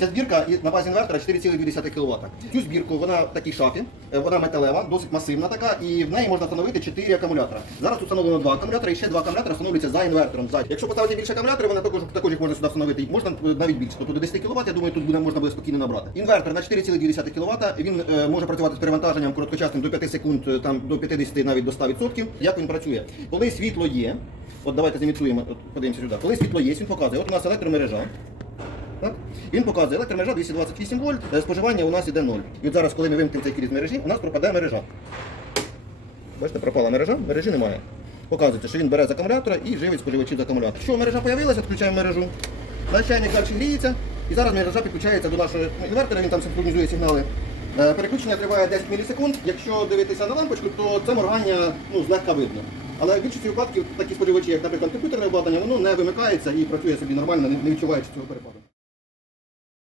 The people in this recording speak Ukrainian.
Ця збірка на базі інвертора 4,2 кВт. Цю збірку вона в такій шафі, е, вона металева, досить масивна така, і в неї можна встановити 4 акумулятора. Зараз встановлено 2 акумулятора і ще 2 акумулятора встановлюються за інвертором. Якщо поставити більше акумуляторів, вони також, також їх можна сюди встановити. Можна е, навіть більше. Тобто до 10 кВт, я думаю, тут буде можна буде спокійно набрати. Інвертор на 4,2 кВт, він е, може працювати з перевантаженням короткочасним до 5 секунд, там до 50 навіть до 100%. Як він працює? Коли світло є, от давайте заміцуємо, подивимося сюди. Коли світло є, він показує. От у нас електромережа. Так? Він показує електромережа 228 вольт, е, споживання у нас іде 0. І от зараз, коли ми вимкнемо цей крізь мережі, у нас пропаде мережа. Бачите, пропала мережа, мережі немає. Показується, що він бере з акумулятора і живить споживачів з акумулятора. Якщо мережа з'явилася, відключаємо мережу. Наш чайник далі гріється, і зараз мережа підключається до нашого інвертора, він там синхронізує сигнали. Е, Переключення триває 10 мілісекунд. Якщо дивитися на лампочку, то це моргання ну, злегка видно. Але в більшості випадків такі споживачі, як, наприклад, комп'ютерне обладнання, воно не вимикається і працює собі нормально, не відчуваючи цього перепаду.